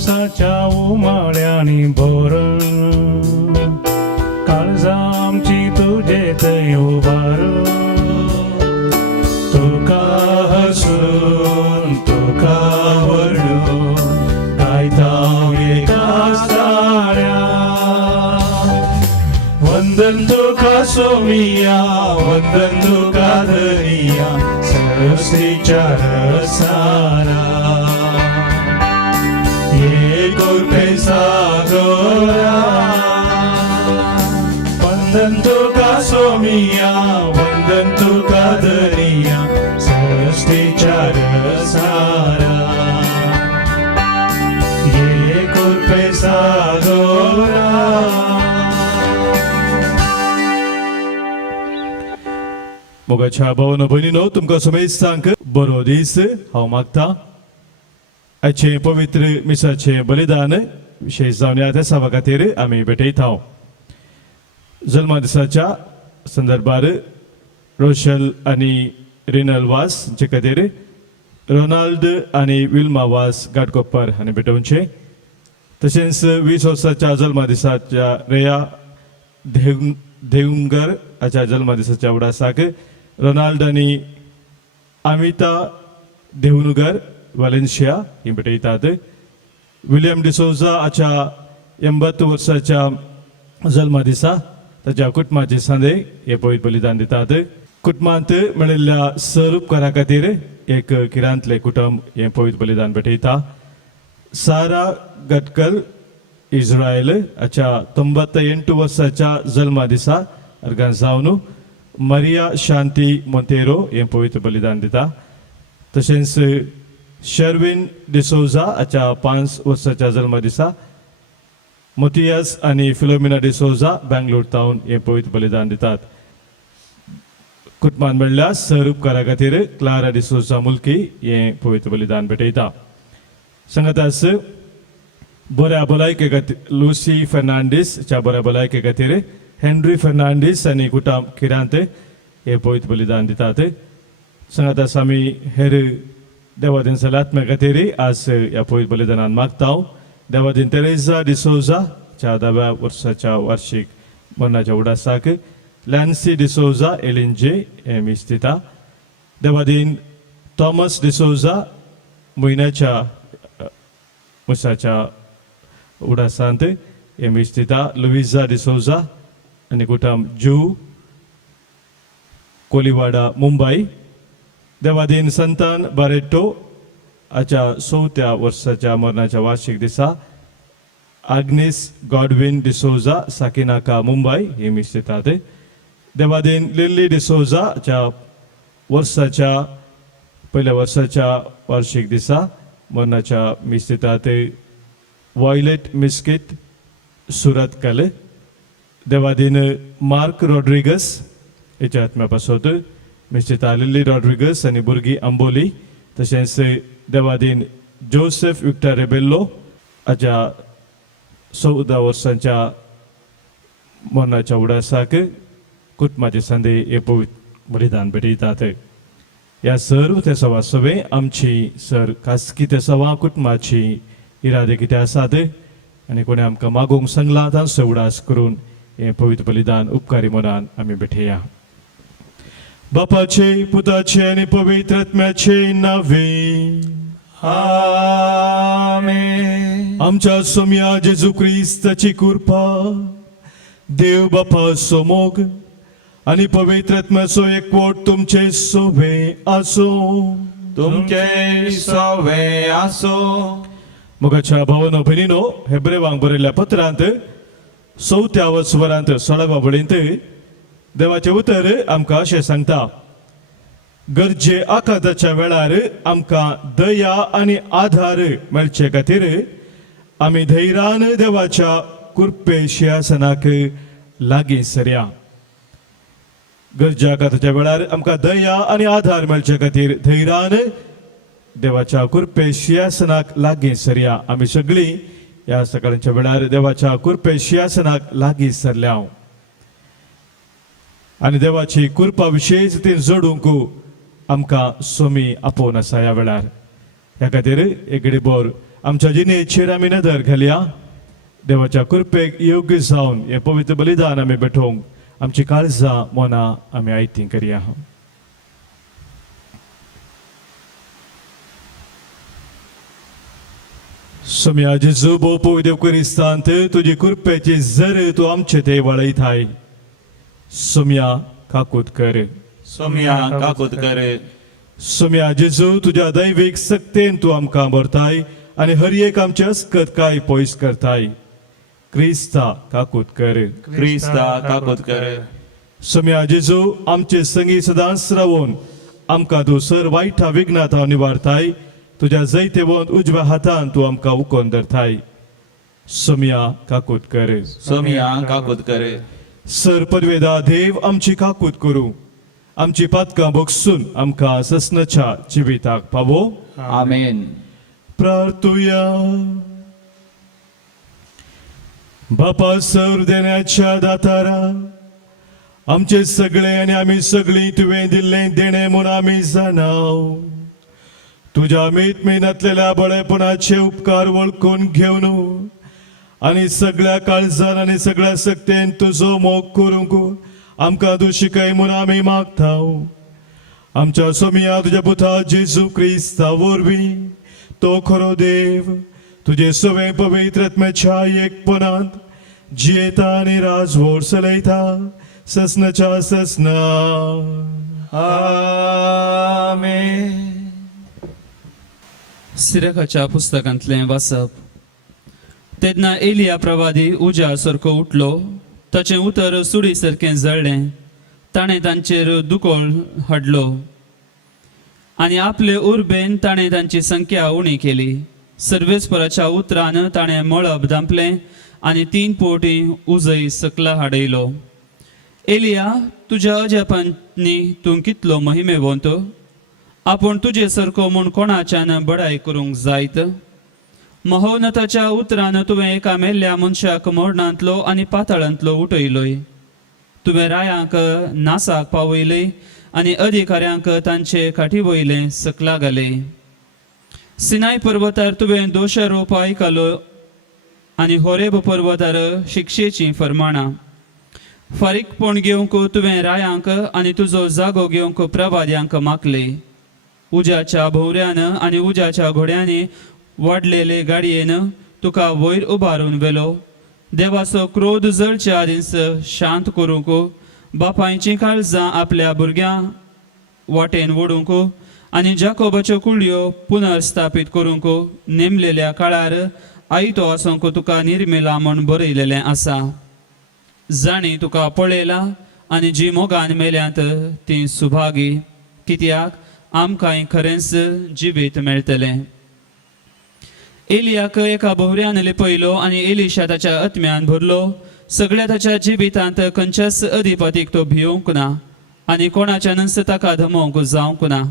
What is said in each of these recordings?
पावसाच्या उमाळ्यानी भोर काळजा आमची तुझेत उभार तुका हसून तुका वरडून गायता एका साऱ्या वंदन तुका सोमिया वंदन तुका धरिया सरस्वतीच्या रसारा वंदन तुका सोमिया वंदन तुका धरिया सरस्वतीच्या रसारा ये कृपे सागोरा. मोगाच्या भावन भयणीनो तुमकां समेस्तांक बरो दीस हांव मागतां. आजचे पवित्र मिसाचे बलिदान विशेष जावन ह्या दिसा खातीर आमी भेटयता. जल्मा दिसाच्या संदर्भार रोशल आनी रिनल वास हांचे खातीर रोनाल्ड आनी विल्मा वास घाटकोपर हांणी भेटोवचे. तशेंच 20 वर्साच्या जल्मा दिसाच्या रेया देवंगर हाच्या जल्मा दिसाच्या उडासाक रोनाल्ड आनी अमिता देवनुगर वालेन्सिया ही भेटयतात. विलियम डिसोजा हाच्या 80 वर्साच्या जल्मा दिसा ताच्या कुटुंबाचे सांदे हे पवित्र बलिदान दितात. कुटुंबांत मेळिल्ल्या सर उपकारा खातीर एक किरांतले कुटुंब हे पवित्र बलिदान भेटयता. सारा गटकल इस्रायल हाच्या 98 वर्साच्या जल्मा दिसा अर्गान जावन मारिया शांती मोंतेरो हे पवित्र बलिदान दिता. तशेंच शर्विन डिसोजा हाच्या 5 वर्साच्या जल्मा दिसा मोतियास आनी फिलोमिना डिसोजा बेंगलोर टावन हे पवित्र बलिदान दितात. कुटुंबान मेळिल्ल्या सर उपकारा खातीर क्लारा डिसोजा मुल्की हे पवित्र बलिदान भेटयता. सांगातास बऱ्या भलायके खातीर लुसी फेर्नांडीसच्या बऱ्या भलायके खातीर हेनरी फेर्नांडीस आनी कुटुंब किरांत हे पवित्र बलिदान दितात. सांगातास आमी हेर देवादीन सलात्म्या खातीर आज ह्या पवित्र बलिदानान मागता. देवादीन तेरेजा डिसोजा च्या 10व्या वर्साच्या वार्षिक मरणाच्या उडासाक लॅन्सी डिसोजा एलिंजे हे मीस दिता. देवादीन थॉमस डिसोजा म्हयन्याच्या मुसाच्या उडासांत हे मीस दिता. लुइजा डिसोजा आनी कुटुंब जू कोलीवाडा मुंबई. देवादीन संतान बारेटो हाच्या 4थ्या वर्साच्या मरणाच्या वार्षिक दिसा आग्नेस गॉडविन डिसोजा साकिनाका मुंबई हे मीस दितात. देवादीन लिली डिसोजा च्या वर्साच्या पहिल्या वर्साच्या वार्षिक दिसा मरणाच्या मीस दितात. वॉयलेट मिस्किट सुरत कल. देवादीन मार्क रॉड्रिगस हेच्या आत्म्या पासत मीस दिता. लिली रॉड्रिगस आनी भुरगीं आंबोली. तशेंच देवादीन जोसेफ विक्टर रेबेल्लो हाच्या 14 वर्सांच्या मरणाच्या उडासाक कुटुंबाचे सांदे हे पवित्र बलिदान भेटयतात. ह्या सर्व ते सवा सवे आमची सर खासगी ते सवा कुटुंबाची इरादे कितें आसात आनी कोणी आमकां मागोवंक सांगला तांचो उडास करून हे पवित्र बलिदान उपकारी मनान आमी भेटया. बापाचे पुताचे आनी पवित्र आत्म्याचे नावे आमेन. आमच्या सोम्या जेजू क्रिस्ताची कृपा देव बापाचो मोग आनी पवित्र आत्म्याचो एकवट तुमचे सोबे आसो. तुमचे सोबे आसो. मोगाच्या भावन भयणीनो हेब्रेवांक बरयल्ल्या पत्रांत 4थ्या वचवरांत 16व्या बळींत देवाचे उतर आमकां अशें सांगता. गरजे आकादाच्या वेळार आमकां दया आनी आधार मेळचे खातीर आमी धैर्यान देवाच्या कृपे सिंहासनाक लागीं सरया. गरजे आकादाच्या वेळार आमकां दया आनी आधार मेळचे खातीर धैर्यान देवाच्या कृपे सिंहासनाक लागीं सरया. आमी सगळीं ह्या सकाळच्या वेळार देवाच्या कृपे सिंहासनाक लागीं सरल्या. आनी देवाची कृपा विशेष ती जोडूंक आमकां सोमी आपोवन आसा ह्या वेळार. ह्या खातीर एक घडी भर आमच्या जिणेचेर आमी नदर घालया. देवाच्या कृपेक योग्य जावन हे पवित्र बलिदान आमी भेटोवंक आमची काळजां मनां आमी आयती करया. सोम्या जेजू भोव पवित्र क्रिस्तांत तुजी कृपेची जर तूं आमचे ते वळयताय. सोम्या काकूत कर. सोम्या काकूत कर. सोम्या जेजू तुज्या दैवीक सक्तेन तूं आमकां भरताय आनी हर एक आमचे अस्कत काय पयस करताय. क्रिस्ता काकूत कर. क्रिस्ता काकूत कर. सोम्या जेजू आमचे संगी सदांच रावून आमकां तूं सर वायटा विघ्नांत निवारताय. तुज्या जैतेवंत उजव्या हातान तूं आमकां उखोवन धरताय. सोम्या काकूत कर. सोम्या काकूत कर. सर पदवेदा देव आमची काकूत करूं. आमची पातकां भोगसून आमकां ससनाच्या जिविताक पावो. आमेन. प्रार्थुया. बापा सर देण्याच्या दातारा, आमचे सगळे आनी आमी सगळीं तुवें दिल्लें देणें म्हूण आमी जाणाव. तुज्या मेतमेनांतलेल्या बळेपणाचे उपकार वळखून घेवन आनी सगळ्या काळजान आनी सगळ्या सक्तेन तुजो मोग करूंक आमकां तूं शिकय म्हूण आमी मागताव. आमच्या सोम्या तुज्या पुता जेजू क्रिस्ता वरवीं तो खरो देव तुजे सवे पवित्र आत्म्याच्या एकपणांत जियेता आनी राजवट चलयता ससनाच्या ससना. आमेन. सिरकाच्या पुस्तकांतलें वाचप. तेन्ना एलिया प्रवादी उज्या सारको उठलो. ताचें उतर सुडी सारकें जळ्ळें. ताणें तांचेर दुकोळ हाडलो आनी आपले उर्बेन ताणें तांची संख्या उणी केली. सर्वेस्पराच्या उतरान ताणें मळब धांपलें आनी 3 पोटी उजय सकला हाडयलो. एलिया, तुज्या अजापांनी तूं कितलो महिमेवंत. आपूण तुजे सारको म्हूण कोणाच्यान बडाय करूंक जायत. महोनताच्या उतरान तुवें एका मेल्ल्या मनशाक मरणांतलो आनी पाताळांतलो उठयलोय. तुवें रायांक नासाक पावयले आनी अधिकाऱ्यांक तांचे खाटी वयले सकला घाले. सिनाय पर्वतार तुवें दोशारोप आयकलो आनी होरेब पर्वतार शिक्षेची फरमाणां. फारीकपण घेवंक तुवें रायांक आनी तुजो जागो घेवंक प्रवाद्यांक मागले. उज्याच्या भोवऱ्यान आनी उज्याच्या घोड्यांनी वाडलेले गाडयेन तुका वयर उबारून व्हेलो. देवाचो क्रोध जळच्या आदींच शांत करूंक बापायची काळजां आपल्या भुरग्यां वाटेन ओडूंक आनी जाकोबाच्यो कुळयो पुनर्स्थापीत करूंक नेमलेल्या काळार आयतो आसूंक तुका निर्मिला म्हूण बरयलेलें आसा. जाणी तुका पळयला आनी जी मोगान मेल्यांत ती सुभागी, कित्याक आमकांय खरेंच जिवीत मेळटलें. एलियाक एका भोवऱ्यान लिपयलो आनी एलिशा ताच्या आत्म्यान भरलो. सगळ्या ताच्या जिवितांत खंयच्याच अधिपतीक तो भियोंक ना आनी कोणाच्यानच ताका धमोवंक जावंक ना.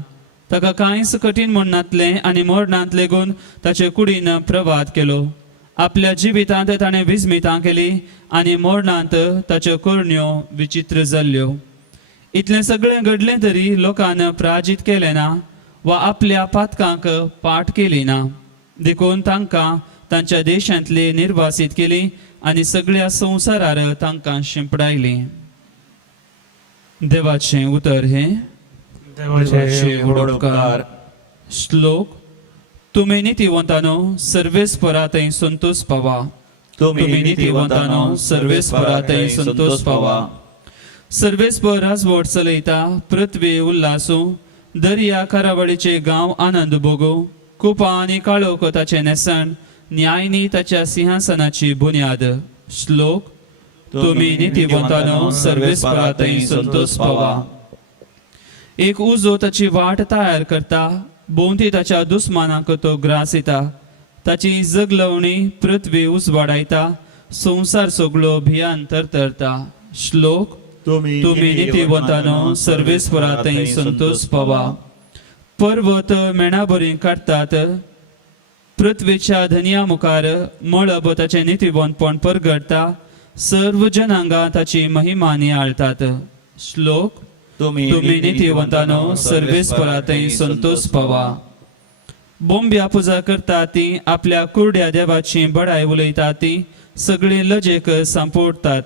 ताका कांयच कठीण म्हणनातलें आनी मरणांत लेगून ताचे कुडीन प्रवाद केलो. आपल्या जिवितांत ताणें विस्मितां केली आनी मरणांत ताच्यो करण्यो विचित्र जाल्ल्यो. इतलें सगळें घडलें तरी लोकान प्राजीत केलें ना वा आपल्या पातकांक पाट केली ना. देखून तांकां तांच्या देशांतली निर्वासीत केली आनी सगळ्या संवसारार तांकां शिंपडायली. देवाचें उतर हे. देवाचे उडोवकार. श्लोक. तुमी नितिवंतानो सर्वेस्परा थंय संतोष पावा. तुमी नितिवंतानो सर्वेस्परा थंय संतोष पावा. सर्वेस्पर राजवट चलयता पृथ्वी उल्हासू. दर्या कारावळीचे गांव आनंद भोगू. कुपां आनी काळोख ताचे नेसण. न्यायनी ताच्या सिंहासनाची बुन्याद. श्लोक. तुमी नितिवंतानो सर्वेस्परा थंय संतोष पावा. एक उजो ताची वाट तयार करता. भोंवती ताच्या दुस्मानांक तो ग्रासिता. ताची जगलवणी पृथ्वी उजवाडायता. संवसार सगळो भियान तरतरता. श्लोक. तुमी नितिवंतानो सर्वेस्परा थंय संतोष पावा. पर्वत मेणाबरी काडटात. पृथ्वीच्या धन्या मुखार मळब ताचे नितिवंतपण परगडता. सर्व जनांगा ताची महिमा नियाळतात. श्लोक. तुमी नितिवंतानो सर्वेस्परा थंय संतोष पावा. बोंब्या पुजा करता ती आपल्या कुरड्या देवाची बडाय उलयता ती सगळे लजेक सांपोडतात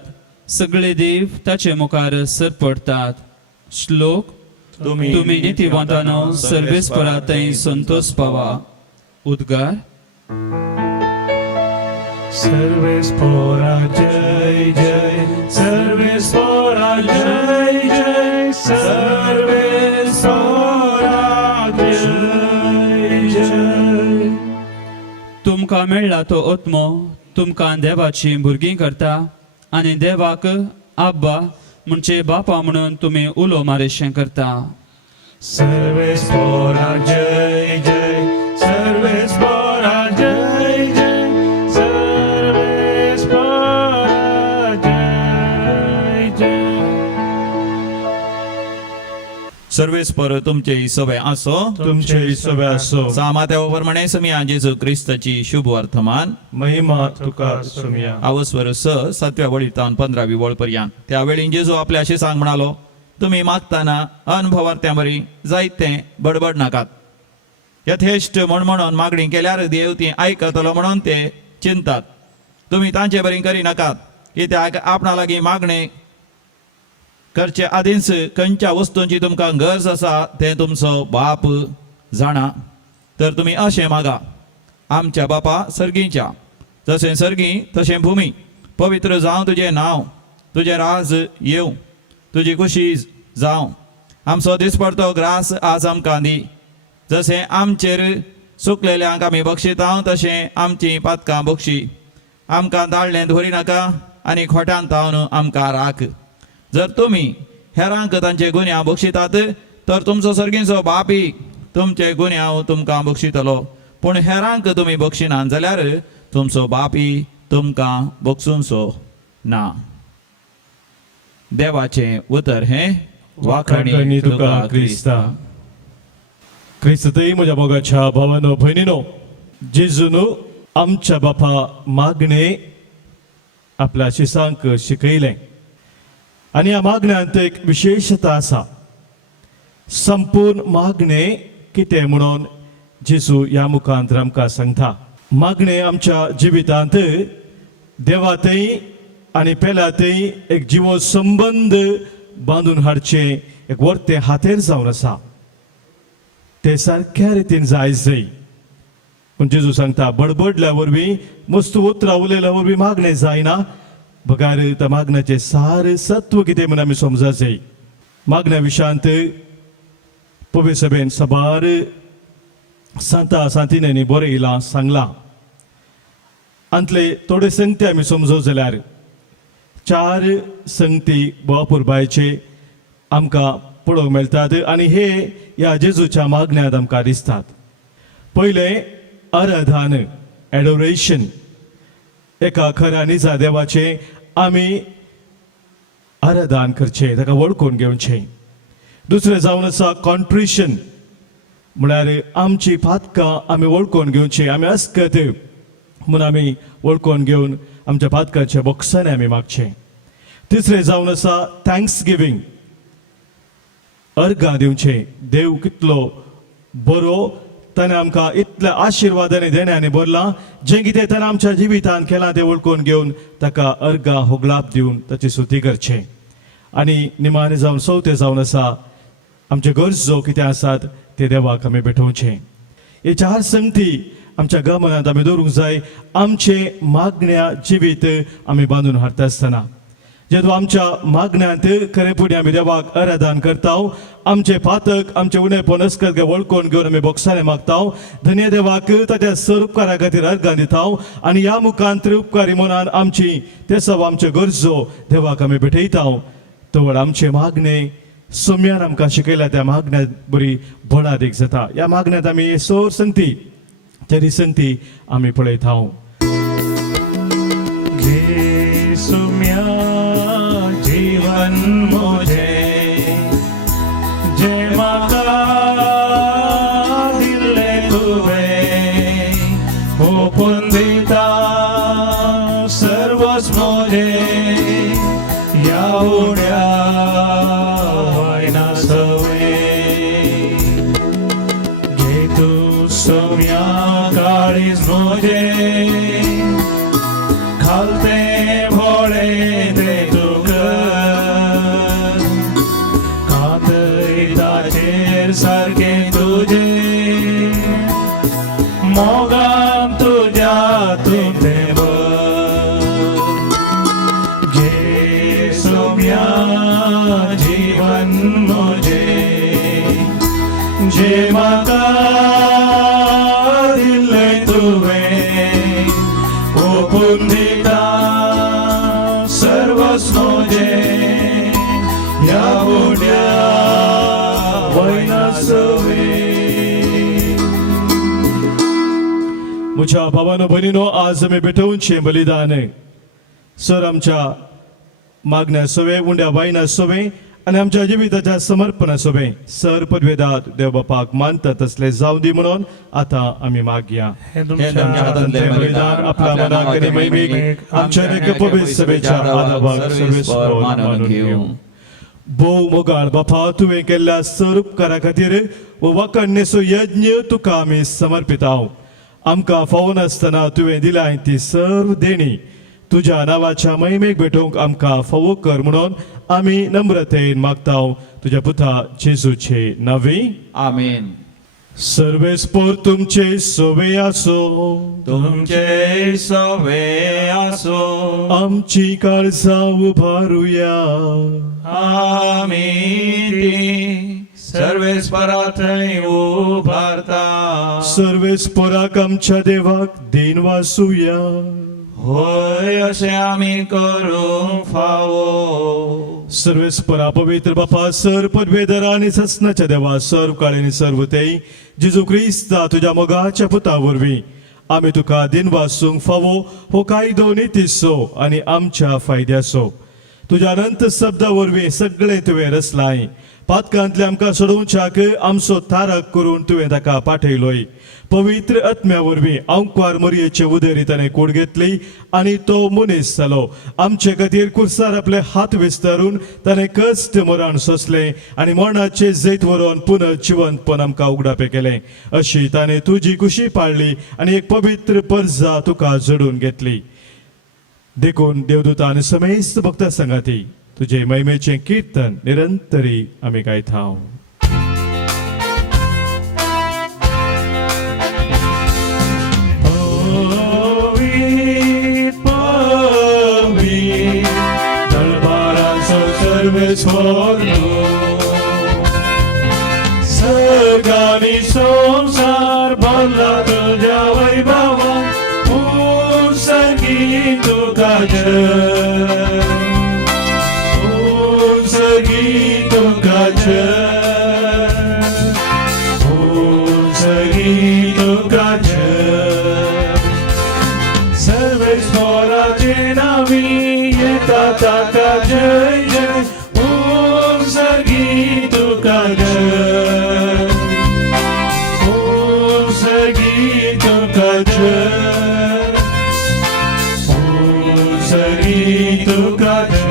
सगळे देव ताचे मुखार सरपडतात. श्लोक तुम्ही नितीवंतानो सर्वेस्परा थंय संतोष पावा. उद्गार सर्वेस्परा जय जय, सर्वेस्परा जय जय, सर्वेस्परा जय जय. तुमकां मेळ्ळा तो आत्मो तुमकां देवाची भुरगीं करता आनी देवाक आब्बा म्हणजे बापा म्हणून तुम्ही उलो मारेशें करता. सर्वेस्परा जय जय, सर्वेस्परा जय जय, सर्वेस्परा जय जय. सर्वेस्पर तुमचे सवय असो. तुमचे सवे असो. सामात्या प्रमाणे समिया जेजू क्रिस्ताची शुभ वर्तमान महिमा तुका सुमिया. आवस्वर 7व्या वळींतल्यान 15वी वळ पर्यंत. त्यावेळी जेजू आपल्याशी सांग म्हणालो, तुम्ही मागताना अनुभवार्थ्या बरी जायते बडबड नाकात. यथेष्ट म्हणून मागणी केल्यार देव ती आयकतलो म्हणून ते चिंतात. तुम्ही तांचे बरी करी नाकात, कित्याक आपणा लागीं मागणे करचे आदींच खंयच्या वस्तूंची तुमकां गरज आसा ते तुमचो बाप जाणा. तर तुम्ही अशें मागा, आमच्या बापा सर्गीच्या, जशें सर्गी तशें भुमी, पवित्र जावं तुजें नांव, तुजें राज येवं, तुजी खुशी जावं. आमचो दिसपडतो ग्रास आज आमकां दी. जशें आमचेर चुकलेल्यांक आमी बक्षिता तशें आमची पातकां बक्षी. आमकां दाळ्ळें धोरी नाका आनी खोट्यान तावन आमकां राख. जर तुम्ही हेरांक तांचे गुन्यांव बक्षितात तर तुमचो सर्गीचो बापी तुमचे गुन्यांव तुमकां बक्षितलो. पूण हेरांक तुमी बक्षिनात जाल्यार तुमचो बापी तुमकां बक्षूंचो ना. देवाचें उतर हे वाखाणी तुका क्रिस्ता. क्रिस्ततय म्हज्या मोगाच्या भावानो भयणीनो, जेजून आमच्या बापा मागणे आपल्या शिसांक शिकयलें आनी ह्या मागण्यांत एक विशेशता आसा. संपूर्ण मागणे कितें म्हणून जेजू ह्या मुखांत आमकां सांगता. मागणे आमच्या जिवितांत देवातय आनी पेलातय एक जिवो संबंद बांदून हाडचे एक वर्ते हातेर जावन आसा. ते सारक्या रितीन जायच जाय. पूण जेजू सांगता बडबडल्या वरवीं मस्त उतरां उलयल्या वरवीं मागणें जायना. बगार त्या मागण्याचे सार सत्व कितें म्हूण आमी समजूंक जाय. मागण्या विशयांत पवित्र सभेन सबार सांता सांतिनेनी बरयलां सांगलां. अंतले थोडे संगती आमी समजूं जाल्यार 4 संगती बापूरबायचे आमकां पळोवंक मेळटात आनी हे ह्या जेजूच्या मागण्यांत आमकां दिसतात. पयलें आराधन, एडोरेशन. एका खऱ्या निजा देवाचे आमी आराधन करचे, ताका वळखून घेवचे. दुसरें जावन आसा कॉन्ट्रिशन, म्हळ्यार आमची पातकां आमी वळखून घेवची. आमी अस्कत म्हूण आमी वळखून घेवन आमच्या पातकांचे बक्षाने आमी मागचे. तिसरें जावन आसा थँक्स गिवींग, अर्गां दिवचे. देव कितलो बरो, ताणें आमकां इतल्या आशिर्वादांनी देण्यानी भरलां. जें कितें ताणें आमच्या जिवितांत केलां तें वळखून घेवन ताका अर्गां होगलाप दिवन ताची स्तुती करचें. आनी निमाणें जावन 4थें जावन आसा आमचे गरजो कितें आसात ते देवाक आमी भेटोवचे. हे 4 संगती आमच्या गमनांत आमी दवरूंक जाय. आमचे मागण्या जिवीत आमी बांदून हाडटा आसतना जेदो आमच्या मागण्यांत खरेपुणी आमी देवाक आराधन करता, आमचे पातक आमचे उणेपण अस्कत वळखून घेवन आमी बोक्साने मागता. धन्य देवाक ताच्या सर उपकारा खातीर अर्गां दिता आनी ह्या मुखांत उपकारी मनान आमची ते सब आमच्यो गरजो देवाक आमी भेटयता. तवळ आमचे मागणे सोम्यान आमकां शिकयल्या त्या मागण्यांत बरी बळा देख जाता. ह्या मागण्यांत आमी हे 4 संगती 4 संगती आमी पळयता. घे सोम्या जीवन मोजे, जे म्हाका दिल्ले तुवें, ओपून दिता सर्वच मोजे. ह्या उड्या वायना सवे, घे तूं सोम्या मुझे खालते भोळे दे तुका खातयताचेर सारखे तुझे मोगान तुझ्या तुझे घे सोम्या जीवन मुझे जे म्हाका दिलें तुवें ओपून दिता सर्वस्व मुझें ह्या बुड्या वैनासवे. म्हज्या भावानो भयणीनो, आज आमी भेटोवचे बलिदान सर आमच्या मागण्या सोवे उंड्या वायना सोवे आणि आमच्या जिविताच्या समर्पणा सोवे सर पदवेदार देव बापाक मानतात तसले जाऊ दी म्हणून आता आम्ही मागया. हे तुमच्या हातांतले बलिदान आपल्या मनाक आणि मैमीक आमच्या एक पवित्र सभेच्या आदाराक सर्वेस्वर मानून घेऊ. भोव मोगाळ बापा तुवें केल्ल्या सर उपकारा खातीर वखणनेचो यज्ञ तुका आमी समर्पिताव. आमकां फावो नासतना तुवें दिलाय ती सर्व देणी तुझ्या नावाच्या महिमेक भेटूंक आमकां फावो कर म्हणून आमी नम्रतेन मागताव तुझ्या पुता जेजूचे नावी. आमेन. सर्वेस्पर तुमचे सोवे आसो, तुमचे सवे आसो, आमची काळजा उभारूया. आमी ती सर्वेस्परात उभारता. सर्वेस्पराक आमच्या देवाक दिन वासूया. होय अशें आमी करूंक फावो. सर्वेस्परा पवित्र बापा सर पदवेदार आणि ससनाच्या देवा सर्व काळे आणि सर्व तेई जेजू क्रिस्ता तुझ्या मोगाच्या पुता वरवीं आमी तुका दिन वासूंक फावो हो कायदो नितीसो आणि आमच्या फायद्याचो. तुझ्या अनंत शब्दा वरवीं सगळे तुवें रचलाय. पातकांतले आमकां सोडोवच्याक आमचो तारक करून तुवें ताका पाठयलोय. पवित्र आत्म्या वरवीं अंकवार मरयेचे उदरी ताणें कूड घेतली आनी तो मनीस जालो. आमचे खातीर कुर्सार आपले हात विस्तारून ताणें कश्ट मरण सोंसलें आनी मरणाचे जैत व्हरून पुनः जिवंतपण आमकां उगडापे केलें. अशी ताणें तुजी कुशी पाळली आनी एक पवित्र पर्जा तुका जोडून घेतली. देखून देवदूता आनी समेस्त भक्ता संगाती तुझे महिमेचे कीर्तन निरंतरी आमी गायताव. सर्गानी संसार भरला तुझ्या वैभवा संगीत तुका जय. संगीत तुका जय. संगीत तुका जय. सर्वेश्वराचे नावी येता ताका जय जय. ओम संगीत तुका जय. ओम संगीत तुका जय. ओम संगीत तुका जय.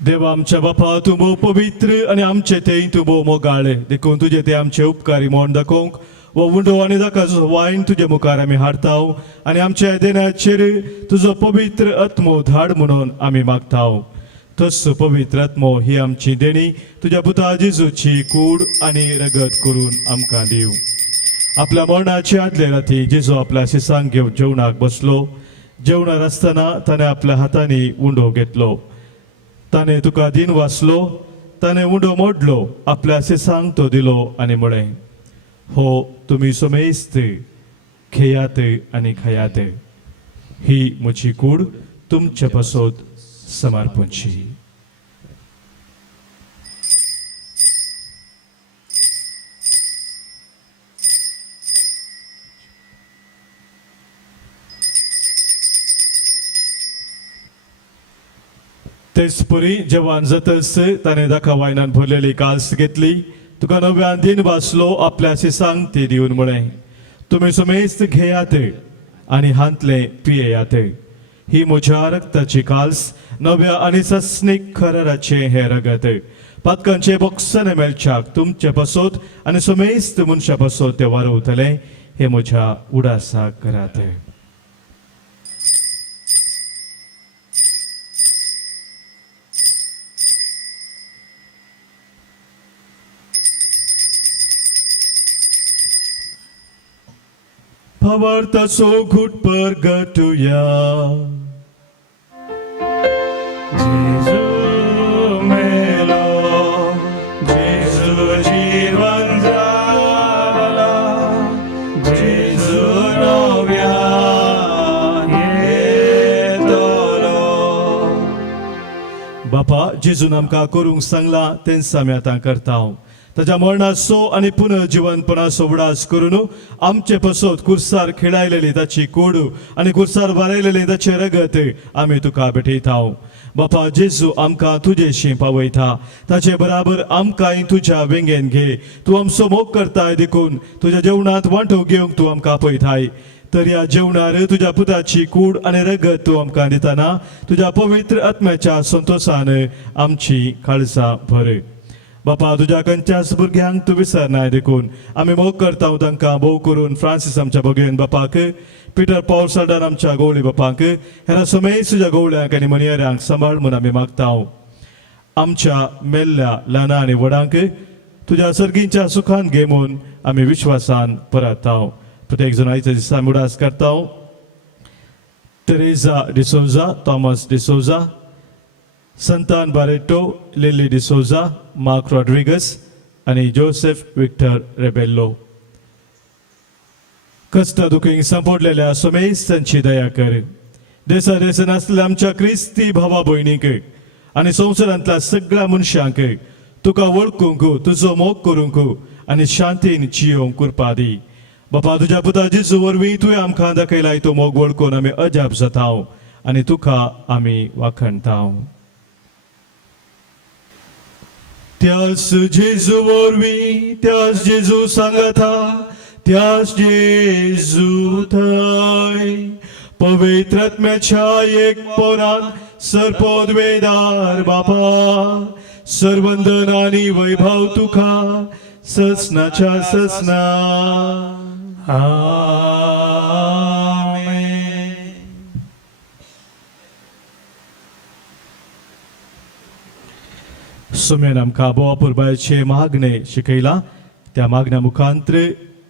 देवा आमच्या बापा तू भोव पवित्र आणि आमचे ते तू भोव मोगाळे. देखून तुझे ते आमचे उपकारी म्हण दाखोवंक वो उंडो आनी दाकाचो वायन तुझे मुखार आमी हाडताव आनी आमच्या देण्याचेर तुजो पवित्र आत्मो धाड म्हणून आमी मागताव. तस पवित्र आत्मो ही आमची देणी तुझ्या पुता जेजूची कूड आनी रगत करून आमकां दिव. आपल्या मरणाचे आदले राती जेजू आपल्या शिसांक घेवन जेवणाक बसलो. जेवणार आसतना ताणें आपल्या हातांनी उंडो घेतलो. ताणें तुका दिन वाचलो. ताणें उंडो मोडलो. आपल्या शिसांक तो दिलो आनी म्हळें, हो तुम्ही समेस्त खेयात आणि खायात. ही म्हजी कूड तुमच्या पासत समर्पणची. तेच परी जेवण जातस ताणें दाखा वायनान भरलेली काल्स घेतली. तुका नव्यान दिन वाचलो. आपल्या शिसांक ती दिवन म्हळें, तुमी समेस्त घेयात आनी हांतले पियेयात. ही म्हज्या रक्ताची काल्स नव्या आनी सस्नीक कराराचे हे रगत पातकांचे बोक्सने मेळच्याक तुमचे पासोत आनी समेस्त मनशा पासोत ते वारोवतले हे म्हज्या उडासाक करात. Pavartaso good purgatoria. Jesu melo, Jesu jivan zala, Jesu novia yetolo. बापा जेजून आमकां करूंक सांगला तें आमी आतां करता. ताच्या मरणाचो आनी पुनर्जीवनपणाचो उडास करून आमचे पासोत कुर्सार खेळायलेली ताची कूड आनी कुर्सार वारयलेली ताचे रगत आमी तुका भेटयता. बापा जेजू आमकां तुजेशी पावयता. ताचे बराबर आमकांय तुज्या वेंगेन घे. तूं आमचो मोग करताय देखून तुज्या जेवणांत वांटो घेवंक तूं आमकां आपयताय. तर ह्या जेवणार तुज्या पुताची कूड आनी रगत तूं आमकां दितना तुज्या पवित्र आत्म्याच्या संतोषान आमची काळजां भर. बापा तुज्या खंयच्याच भुरग्यांक तूं विसरनाय देखून आमी मोग करता तांकां भोव करून फ्रांसीस आमच्या भगिनीन बापाक, पिटर पॉल सर्दार आमच्या गवळी बापाक, हेरा समेत तुज्या गवळ्यांक आनी मनियरांक सांबाळ म्हूण आमी मागता. आमच्या मेल्ल्या ल्हाना आनी व्हडांक तुज्या सर्गींच्या सुखान घे म्हूण आमी विश्वासान परता. प्रत्येक जण आयच्या दिसा उडास करता. तेरेजा डिसोजा, थॉमस डिसोजा, संतान बारेटो, लिली डिसोजा, मार्क रॉड्रिगस आणि जोसेफ विक्टर रेबेल्लो. कष्ट दुखींक सांपडलेल्या समेस्तांची दया कर. देसा देसान आसलेल्या आमच्या क्रिस्ती भावा भयणीक आनी संवसारांतल्या सगळ्या मनशांक तुका वळखूंक, तुजो मोग करूंक आनी शांतीन जियोंक कृपा दी. बापा तुज्या पुता जेजू वरवीं तुवें आमकां दाखयलाय तो मोग वळखून आमी अजाप जाता आनी तुका आमी वाखणता. त्याच जेजू वरवीं, त्याच जेजू सांगता, त्याच जेजू थंय पवित्र आत्म्याच्या एक पोरान सरपोदवेदार बापा सर्वंदन आनी वैभव तुका ससनाच्या ससना. आमेन. सुमेन आमकां बोवा पुरबायचे मागणे शिकयला. त्या मागण्या मुखांतर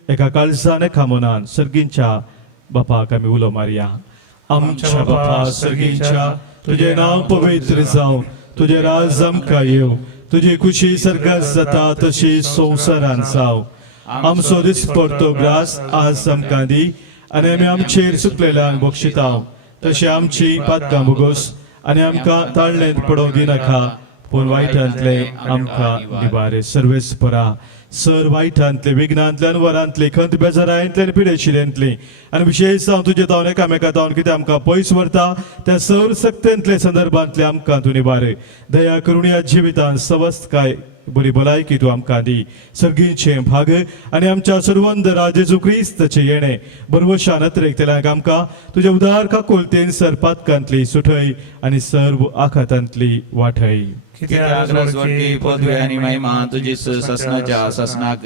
एका काळजान एका मनान सर्गींच्या बापाक आमी उलो मारया. आमच्या बापा सर्गींच्या, तुझे नांव पवित्र जावं, तुझे राज आमकां येव, तुजी खुशी सर्गात जाता तशी संवसारांत जावं. आमचो दिसपडतो ग्रास आज आमकां दी आनी आमी आमचेर चुकलेल्यांक बक्षिता. तशी आमची पातकां भोगोस आनी आमकां ताळणेंत पडोवंक दिनाका, पूण वायटांतले आमकां निबार. सर्वेस्परा सर वायटांतले, विघ्नांतल्यान, वरांतले, खंत बेजारांतल्यान, पिडेशिरेंतले आनी विशेश जावन तुजे तावन एकामेका तावन कितें आमकां पयस व्हरता त्या सर सक्तेंतले संदर्भांतले आमकां तूं निबार. दया करून ह्या जिवितांत सवस्त काय बरी भलायकी तूं आमकां दी. सर्गींचे भाग आनी आमच्या सर्वंदरा जेजू क्रिस्ताचे येणे बरवशान अतिरेकतल्यांक आमकां तुज्या उदार काकुलतेन सर पातकांतली सुटय आनी सर्व आखातांतली वाटय. कित्याक रजवटी, पदवी आनी महिमा तुजी ससनाच्या ससनाक.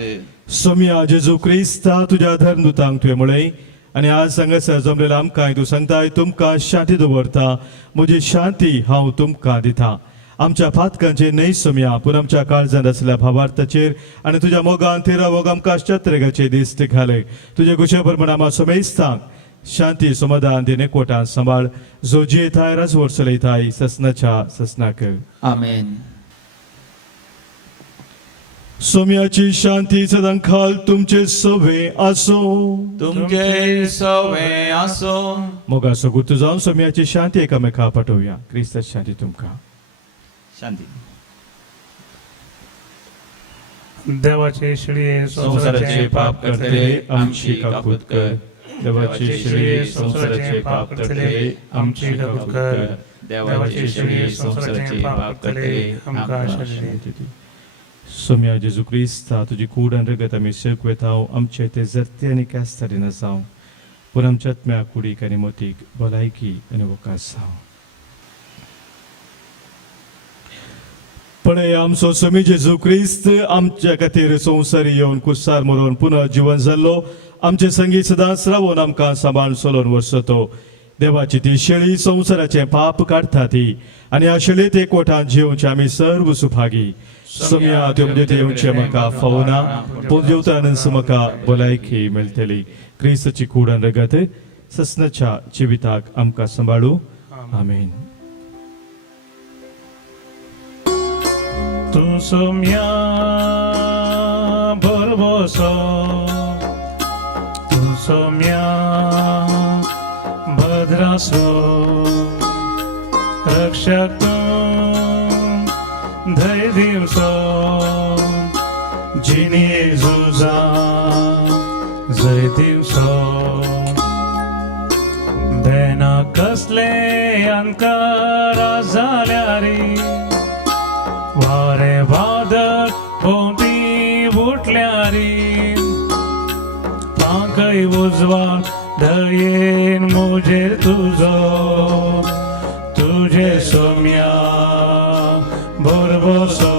सोम्या जेजू क्रिस्ता तुज्या धर्मदुतांक तुवें म्हळें आनी आज हांगासर जमलेल्या आमकांय तूं सांगताय तुमकां शांती दवरता, म्हजी शांती हांव तुमकां दिता. आमच्या पातकांचेर न्हय सोम्या, पूण आमच्या काळजांत आसलेल्या भावार्थाचेर आनी तुज्या मोगान तेरा मोग आमकां शत्रेगाचे दिश्ट घालय. तुजे कुशे प्रमाण आमकां समेस्तांक शांती समाधान देने कोटान सांबाळ, जो जियेताय राजवट चलयताय ससनाच्या ससनाक. आमेन. सोम्याची शांती सदांखाल तुमचे सवे आसो. तुमचे सवे आसो. मोगाचो गुर्तू जावन सोम्याची शांती एकामेका पाठोवया. क्रिस्ताची शांती तुमकां. शांती. देवाचे शिळे संसाराचे पाप करतले आमची काकूत कर. देवाची शिळे संसाराचे पाप करतले आमची काकूत कर. देवाचे शिळे संसाराचे पाप करतले आमकां शांती दी. सोम्या जेजू क्रिस्ता तुजी कूड आनी रगत आमी शेक वेताव. आमचे ते जरते आनी केस्तारीन जावं, पूण आमच्या आत्म्या कुडीक आनी मोतीक भलायकी आनी वकास जावं. पण हे आमचो स्वामी जेजू क्रिस्त आमच्या खातीर संवसारी येवन कुसार मरून पुन्हा जीवन जाल्लो आमचे संगीत सदांच रावून आमकां सांबाळून चलोवन वरसतो. देवाची ती शेळी संवसाराचे पाप काडटा ती आनी ह्या शेळयेत एकवटान जिवचे आमी सर्व सुभागी. सम्या तुमचे येवचे म्हाका फावना पूण जेवतानच म्हाका भलायकी मेळटली. क्रिस्ताची कूड आनी रगत ससनाच्या जिविताक आमकां सांबाळू. आमेन. तू सोम्या बरबोसो, तू सोम्या भद्रासो, रक्षक तू धैर्य दिवसो, जिनी झुजा जय दिवसो. देना कसले अंकारा जाल्यारी, वारे वादळ भोवती उठल्यारी, पांखय उजवा दयेन मुजेर तुजो, तुझे सोम्या बरबोसो.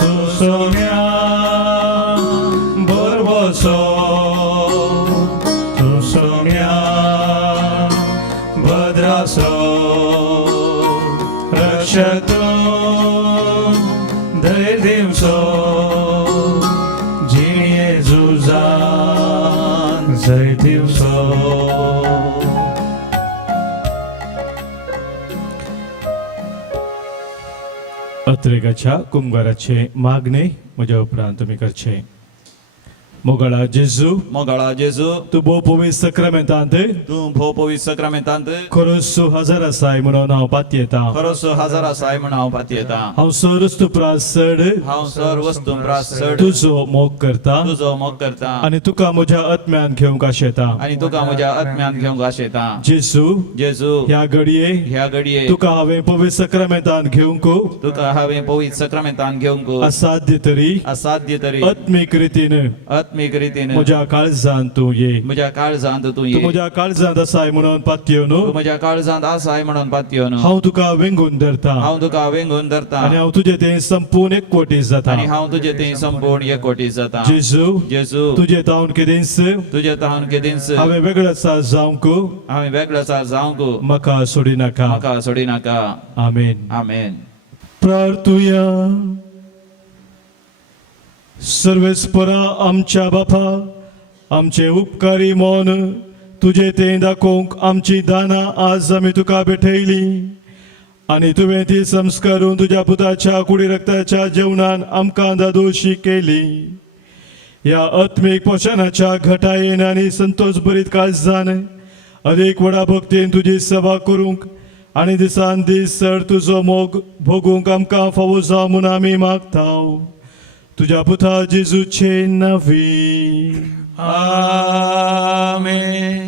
तू सोम्या बरबोसो, तू सोम्या भद्रासो, रक्षक धैर्य दिवसो, जिणे झुजा जय दिवसो. अत्रेगाच्या कुंभाराचे मागणे म्हज्या उपरांत तुमी करचे. मोगळा जेजू, मोगाळा जेजू, तू भोव पवित्र सक्रामेंतांत तू भोव पवित्र सक्रामेंतांत खरोच हजर आसाय म्हणून हांव पाती येता. खरोच हजार आसाय म्हण हांव पाती येता. हांव सरस्तू प्रासड हांव सर वस्तू प्रास चड तुजो मोग करता तुजो मोग करता आनी तुका म्हज्या आत्म्यान घेवंक आशेता. आनी तुका म्हज्या आत्म्यान घेवंक आशेता. जेजू, जेजू, ह्या घडये ह्या घडये तुका हांवें पवित्र सक्रामेंतांत घेवंक तुका हांवें पवित्र सक्रामेंतान घेवंक असाध्य तरी असाध्य तरी आत्मीक रितीन आत्मीक रितीन म्हज्या काळजांत तूं ये. म्हज्या काळजांत तू तूं ये. म्हज्या काळजांत आसाय म्हणून पातयो न्हू. तू म्हज्या काळजांत आसाय म्हणून पातयो न्हू. हांव तुका वेंगून धरता हांव तुका वेंगून धरता आनी हांव तुजे ते संपूर्ण एकवटी जाता. आनी हांव तुजे थंय संपूर्ण एकवटी जाता. जेजू, जेजू, तुजे तावन केदेंस तुजे तावन केदींस हांवें वेगळोच जावंक हांवें वेगळोच जावंक म्हाका सोडी नाका. म्हाका सोडी नाका. आमेन. आमेन. प्रार्थुया. सर्वेस्परा आमच्या बापा, आमचे उपकारी मोन तुजे ते दाखोवंक आमची दानां आज आमी तुका भेटयली आनी तुवें ती संस्कारून तुज्या पुताच्या कुडी रक्ताच्या जेवणान आमकां दादोशी केली. ह्या आत्मीक पोशणाच्या घटायेन आनी संतोष भरीत काळजान अनेक व्हडा भक्तीन तुजी सेवा करूंक आनी दिसान दीस चड तुजो मोग भोगूंक आमकां फावो जावं म्हूण आमी मागताव. तुज्या पुता जेजूचे नांवी. आमेन.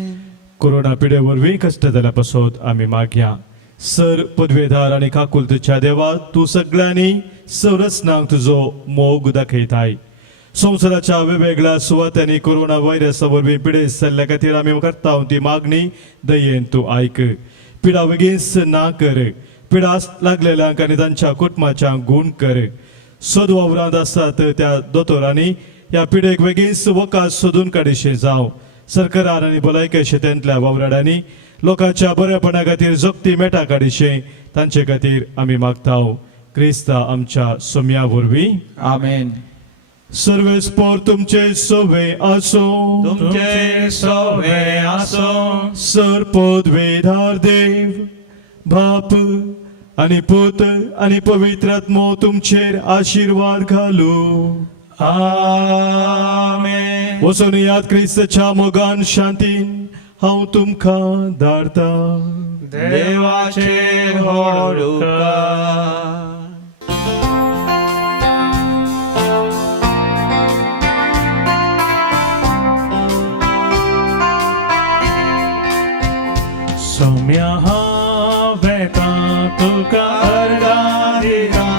कोरोना पिडे वरवीं कश्ट जाल्या पासत आमी मागया. सर पदवेदार आनी काकुलतेच्या देवा, तूं सगळ्यांनी संरचनांक तुजो मोग दाखयताय. संवसाराच्या वेगवेगळ्या सुवातांनी कोरोना व्हायरसा वरवीं पिडेस्त जाल्ल्या खातीर आमी करता ती मागणी दयेन तूं आयक. पिडा बेगीनच ना कर. पिडास लागलेल्यांक आनी तांच्या कुटुंबाच्यांक गूण कर. सदवावरांत आसात त्या दोतोरांनी ह्या पिडेक बेगीनच वकास सोदून काडिशें जावं. सरकारान आनी भलायकी क्षेत्रांतल्या वावराडांनी लोकांच्या बरेपणा खातीर जगती मेटा काडिशें तांचे खातीर आमी मागताव. क्रिस्ता आमच्या सोम्या वरवीं. आमेन. सर्वेस्पोर तुमचे सोवे आसो. तुमचे सोवे आसो. सर पदवेदार देव, बाप आनी पुत आनी पवित्र आत्मो तुमचेर आशीर्वाद घालू. आमेन. वचून याद क्रिस्ताच्या मोगान शांतीन हांव तुमकां धाडटा. देवाचे व्हड उपकार. सौम्या हांवें तुका अर्गां दिता.